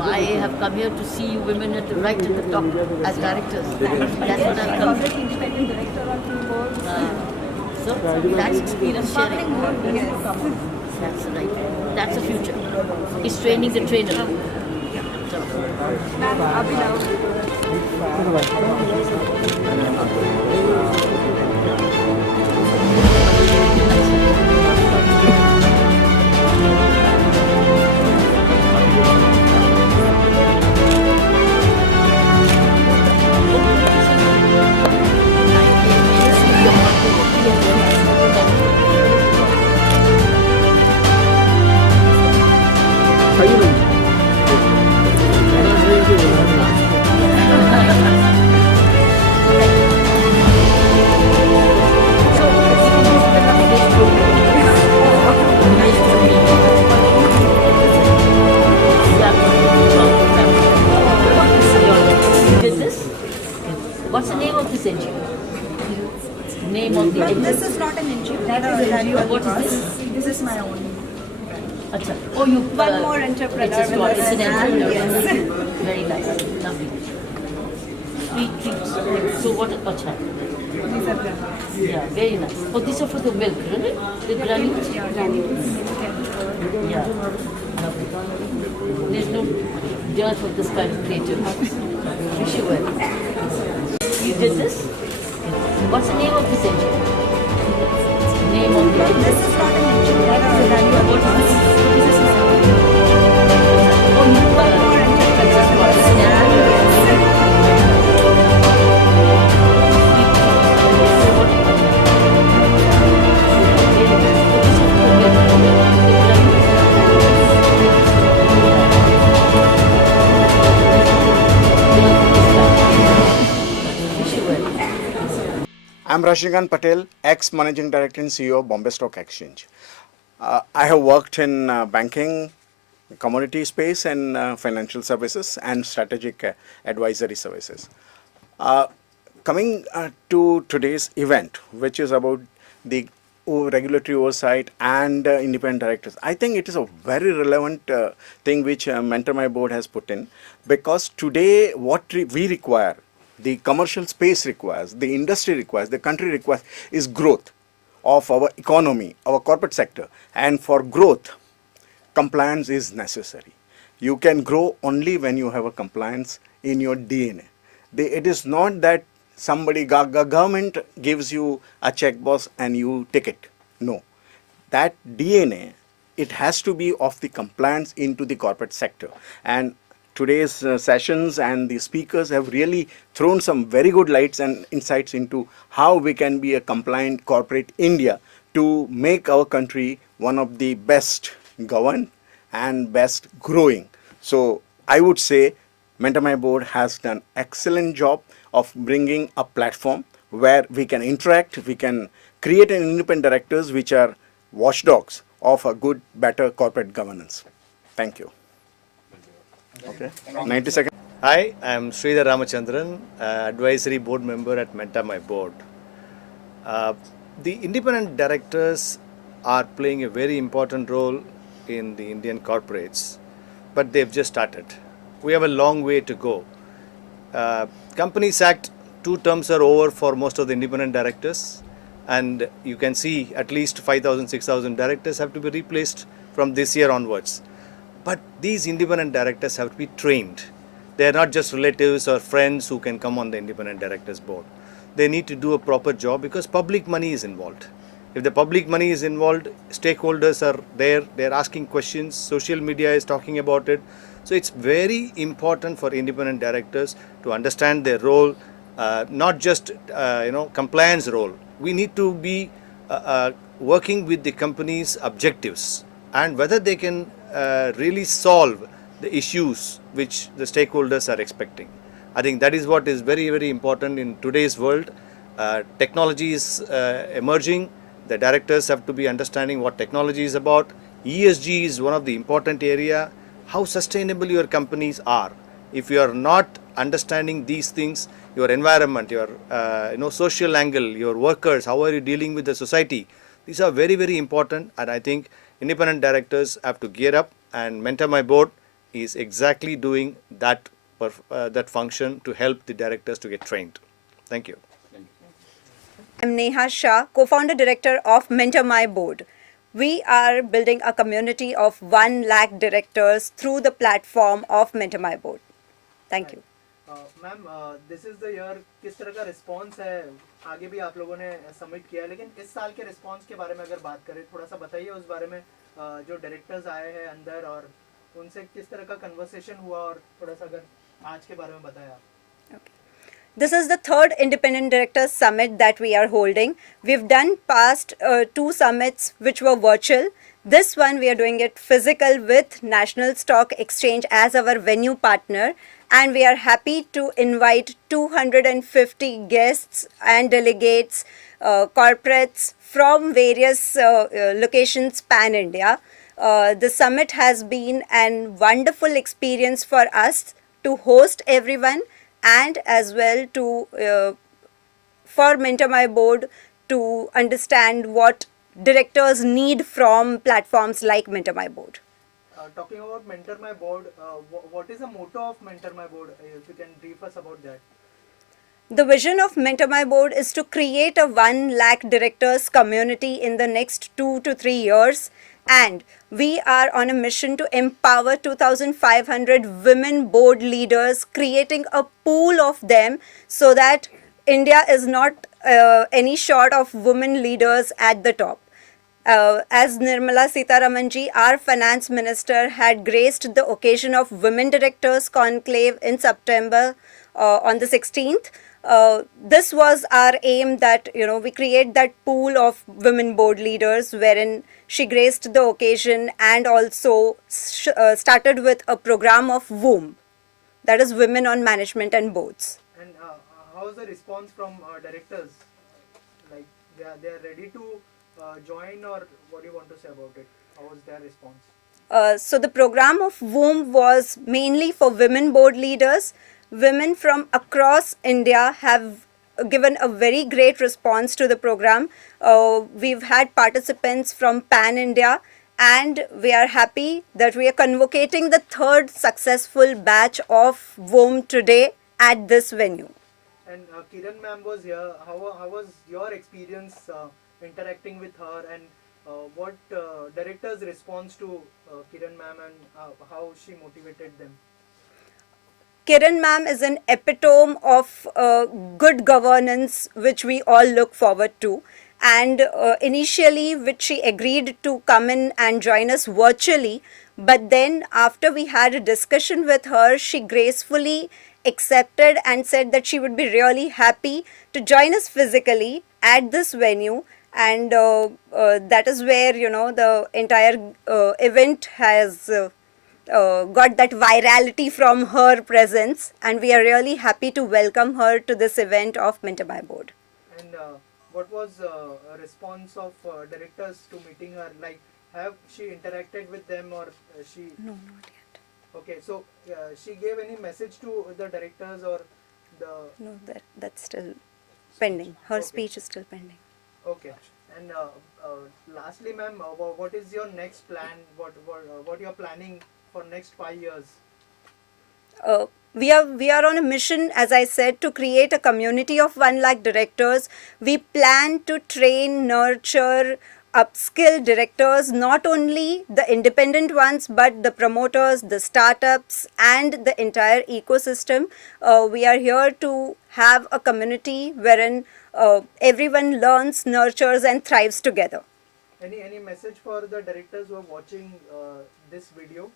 I have come here to see women at the right at the top as directors. That's what I've come. Public independent director on three boards. So that's experience sharing. Yes. That's right. That's the future. It's training the trainer. So, Ma'am, Abhinav. did this? What's the name of this NGO? Name of the NGO? This is not an NGO. That is an NGO. What is this? This is my own. Achha. Oh, you One more entrepreneur. It's a small, it's an entrepreneur. Yes. Very nice. Lovely. Sweet treats. So what? Achha. These are them. Yeah, very nice. Oh, these are for the milk, really? The granules? Yeah, granules, milk and curd. Yeah. Lovely. There's no dearth of this kind of creativity. Wish you well. You did this? What's the name of this NGO? Name of the NGO? This is not an NGO. That is an NGO. What is this? This is my own. Oh, you One more entrepreneur. It's an entrepreneur. I'm Rashikant Patel, ex-Managing Director and CEO of Bombay Stock Exchange. I have worked in banking, commodity space and financial services and strategic advisory services. Coming to today's event, which is about the regulatory oversight and independent directors, I think it is a very relevant thing which Mentor My Board has put in, because today what we require, the commercial space requires, the industry requires, the country requires is growth of our economy, our corporate sector. And for growth, compliance is necessary. You can grow only when you have a compliance in your DNA. It is not that somebody, government gives you a checkbox and you take it. No. That DNA, it has to be of the compliance into the corporate sector. And today's sessions and the speakers have really thrown some very good lights and insights into how we can be a compliant corporate India to make our country one of the best governed and best growing. So I would say Mentor My Board has done excellent job of bringing a platform where we can interact, we can create an independent directors which are watchdogs of a good, better corporate governance. Thank you. Okay, 90 seconds. Hi, I'm Sridhar Ramachandran, advisory board member at Mentor My Board. The independent directors are playing a very important role in the Indian corporates, but they've just started. We have a long way to go. Companies Act 2 terms are over for most of the independent directors, and you can see at least 5,000, 6,000 directors have to be replaced from this year onwards. But these independent directors have to be trained. They are not just relatives or friends who can come on the independent directors board. They need to do a proper job because public money is involved. If the public money is involved, stakeholders are there, they are asking questions, social media is talking about it. So it's very important for independent directors to understand their role, not just compliance role. We need to be working with the company's objectives and whether they can really solve the issues which the stakeholders are expecting. I think that is what is very, very important in today's world. Technology is emerging. The directors have to be understanding what technology is about. ESG is one of the important area. How sustainable your companies are. If you are not understanding these things, your environment, your social angle, your workers, how are you dealing with the society? These are very, very important, and I think independent directors have to gear up, and Mentor My Board is exactly doing that that function to help the directors to get trained. Thank you. I'm Neha Shah, co-founder director of MentorMyBoard. We are building a community of 1 lakh directors through the platform of MentorMyBoard. Thank you. Ma'am this is the year किस तरह का response है आगे भी आप लोगों ने submit किया है लेकिन इस साल के रिस्पांस के बारे में अगर बात करें थोड़ा सा बताइए उस बारे में जो डायरेक्टर्स आए हैं अंदर और उनसे किस तरह का कन्वर्सेशन हुआ और थोड़ा सा अगर आज के बारे में बताएं आप. This is the third Independent Directors Summit that we are holding. We've done past 2 summits which were virtual. This one we are doing it physical with National Stock Exchange as our venue partner, and we are happy to invite 250 guests and delegates, corporates from various locations pan-India. The summit has been a wonderful experience for us to host everyone, and as well to for MentorMyBoard to understand what directors need from platforms like MentorMyBoard. Talking about MentorMyBoard, what is the motto of MentorMyBoard? If you can brief us about that. The vision of MentorMyBoard is to create a 1 lakh directors community in the next 2 to 3 years, and we are on a mission to empower 2,500 women board leaders, creating a pool of them so that India is not any short of women leaders at the top. As Nirmala Sitharamanji, our finance minister, had graced the occasion of Women Directors Conclave in September on the 16th, this was our aim that we create that pool of women board leaders wherein she graced the occasion and also started with a program of WOM, that is Women on Management and Boards. And how is the response from directors? Like they are ready to join, or what do you want to say about it? How was their response? So the program of WOM was mainly for women board leaders. Women from across India have given a very great response to the program. We've had participants from Pan India, and we are happy that we are convocating the 3rd successful batch of WOM today at this venue. And Kiran ma'am was here. How was your experience interacting with her, and what directors' response to Kiran ma'am, and how she motivated them? Kiran ma'am is an epitome of good governance which we all look forward to, and initially which she agreed to come in and join us virtually, but then after we had a discussion with her, she gracefully accepted and said that she would be really happy to join us physically at this venue, and that is where the entire event has got that virality from her presence, and we are really happy to welcome her to this event of MentorMyBoard. And what was a response of directors to meeting her? Like, have she interacted with them, or she? No, not yet. Okay, so she gave any message to the directors or the? No, that's still pending. Her Okay. speech is still pending. Okay. And lastly, ma'am, what is your next plan? What you are planning for next 5 years? We are on a mission, as I said, to create a community of 1 lakh directors. We plan to train, nurture, upskill directors, not only the independent ones, but the promoters, the startups, and the entire ecosystem. We are here to have a community wherein everyone learns, nurtures, and thrives together. Any message for the directors who are watching this video?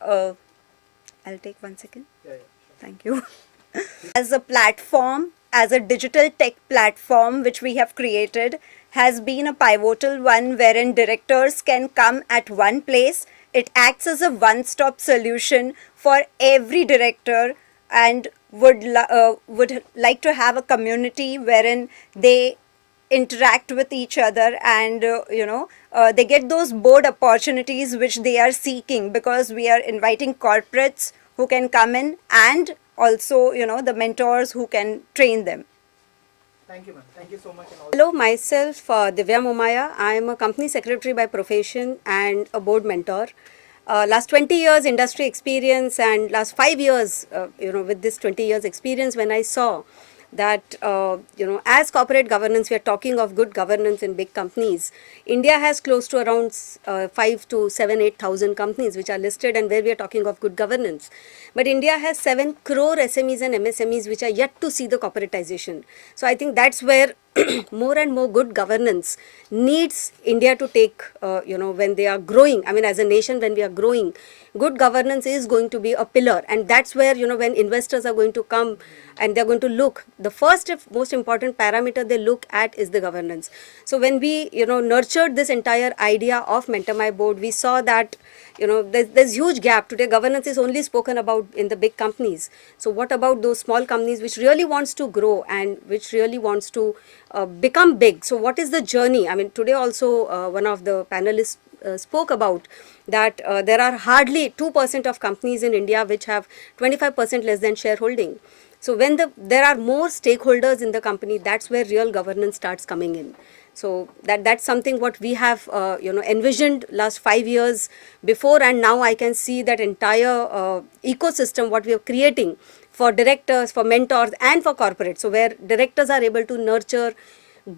I'll take 1 second. Yeah, sure. Thank you. As a platform, as a digital tech platform which we have created, has been a pivotal one wherein directors can come at one place. It acts as a one-stop solution for every director, and would like to have a community wherein they interact with each other, and they get those board opportunities which they are seeking, because we are inviting corporates who can come in, and also the mentors who can train them. Thank you, ma'am. Thank you so much. And all. Hello, myself Divya Momaya. I am a company secretary by profession and a board mentor. last 20 years industry experience and last 5 years, with this 20 years experience, when I saw that, as corporate governance, we are talking of good governance in big companies. India has close to around 5 to 7, 8,000 companies which are listed and where we are talking of good governance. But India has 7 crore SMEs and MSMEs which are yet to see the corporatization. So I think that's where more and more good governance needs India to take, when they are growing. I mean, as a nation, when we are growing, good governance is going to be a pillar. And that's where, when investors are going to come and they're going to look, the first most important parameter they look at is the governance. So when we, nurtured this entire idea of Mentor My Board, we saw that, there's huge gap. Today, governance is only spoken about in the big companies. So what about those small companies which really wants to grow and which really wants to become big? So what is the journey? I mean, today also one of the panelists spoke about that there are hardly 2% of companies in India which have 25% less than shareholding. So when there are more stakeholders in the company, that's where real governance starts coming in. So that's something what we have envisioned last 5 years before, and now I can see that entire ecosystem what we are creating for directors, for mentors, and for corporates. So where directors are able to nurture,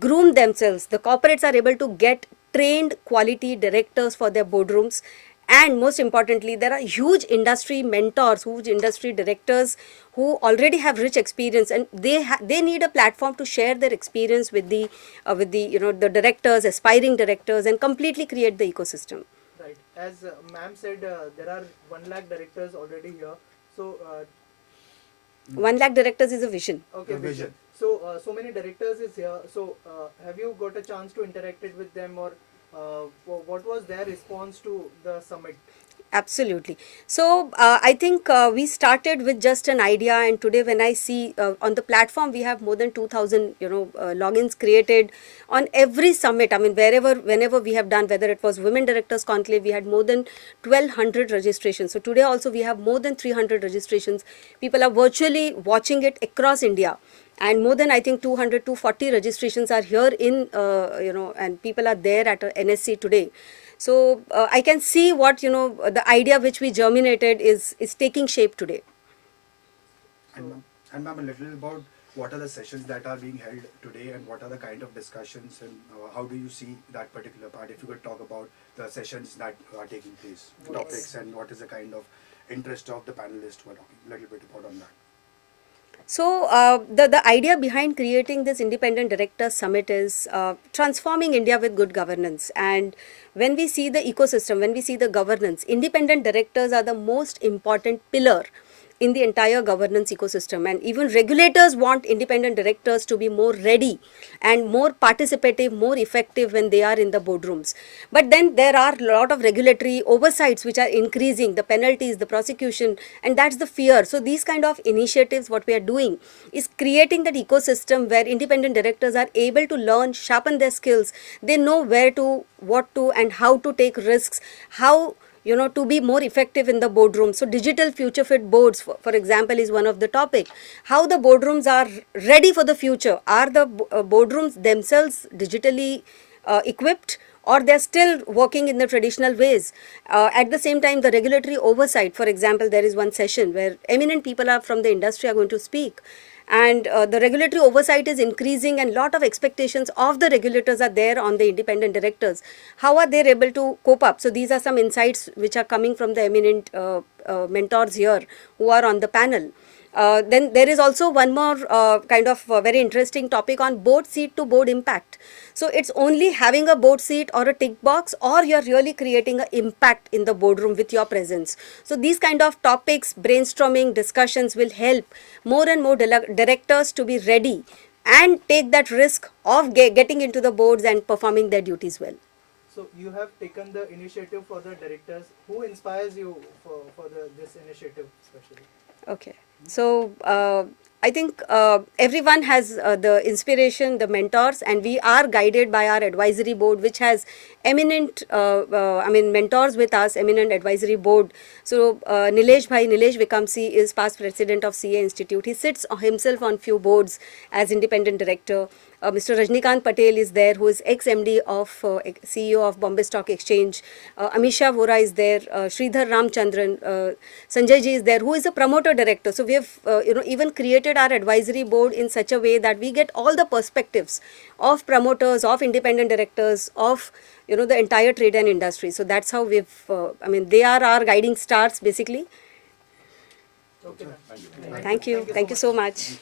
groom themselves, the corporates are able to get trained quality directors for their boardrooms. And most importantly, there are huge industry mentors, huge industry directors who already have rich experience, and they need a platform to share their experience with the the directors, aspiring directors, and completely create the ecosystem. Right. As ma'am said, there are 1 lakh directors already here. So 1 lakh directors is a vision. okay, vision. So so many directors is here. So have you got a chance to interact it with them, or what was their response to the summit? Absolutely. So I think we started with just an idea, and today when I see on the platform we have more than 2,000 logins created on every summit. I mean, whenever we have done, whether it was Women Directors Conclave, we had more than 1,200 registrations. So today also we have more than 300 registrations. People are virtually watching it across India. And more than, I think, 200 to 40 registrations are here in, and people are there at NSC today. So I can see what, the idea which we germinated is taking shape today. And ma'am, a little about what are the sessions that are being held today and what are the kind of discussions, and how do you see that particular part? If you could talk about the sessions that are taking place, topics, and what is the kind of interest of the panelists who are talking, a little bit about on that. So the idea behind creating this Independent Directors Summit is transforming India with good governance. And when we see the ecosystem, when we see the governance, independent directors are the most important pillar in the entire governance ecosystem. And even regulators want independent directors to be more ready and more participative, more effective when they are in the boardrooms. But then there are a lot of regulatory oversights which are increasing, the penalties, the prosecution, and that's the fear. So these kind of initiatives, what we are doing is creating that ecosystem where independent directors are able to learn, sharpen their skills. They know where to, what to, and how to take risks, how to be more effective in the boardroom. So digital future fit boards, for example, is one of the topic. How the boardrooms are ready for the future. Are the boardrooms themselves digitally equipped, or they're still working in the traditional ways? At the same time, the regulatory oversight, for example, there is one session where eminent people are from the industry are going to speak. And the regulatory oversight is increasing, and lot of expectations of the regulators are there on the independent directors. How are they able to cope up? So these are some insights which are coming from the eminent mentors here who are on the panel. Then there is also one more kind of very interesting topic on board seat to board impact. So it's only having a board seat or a tick box, or you're really creating an impact in the boardroom with your presence. So these kind of topics, brainstorming, discussions will help more and more directors to be ready and take that risk of getting into the boards and performing their duties well. So you have taken the initiative for the directors. Who inspires you for this initiative especially? Okay. So I think everyone has the inspiration, the mentors, and we are guided by our advisory board, which has eminent, mentors with us, eminent advisory board. So Nilesh Vikamsi is past president of CA Institute. He sits himself on few boards as independent director. Mr. Rajnikant Patel is there, who is ex-MD of CEO of Bombay Stock Exchange. Amisha Vora is there. Sridhar Ramchandran. Sanjay ji is there, who is a promoter director. So we have even created our advisory board in such a way that we get all the perspectives of promoters, of independent directors, of the entire trade and industry. So that's how we've. They are our guiding stars basically. Okay, ma'am. Thank you so much.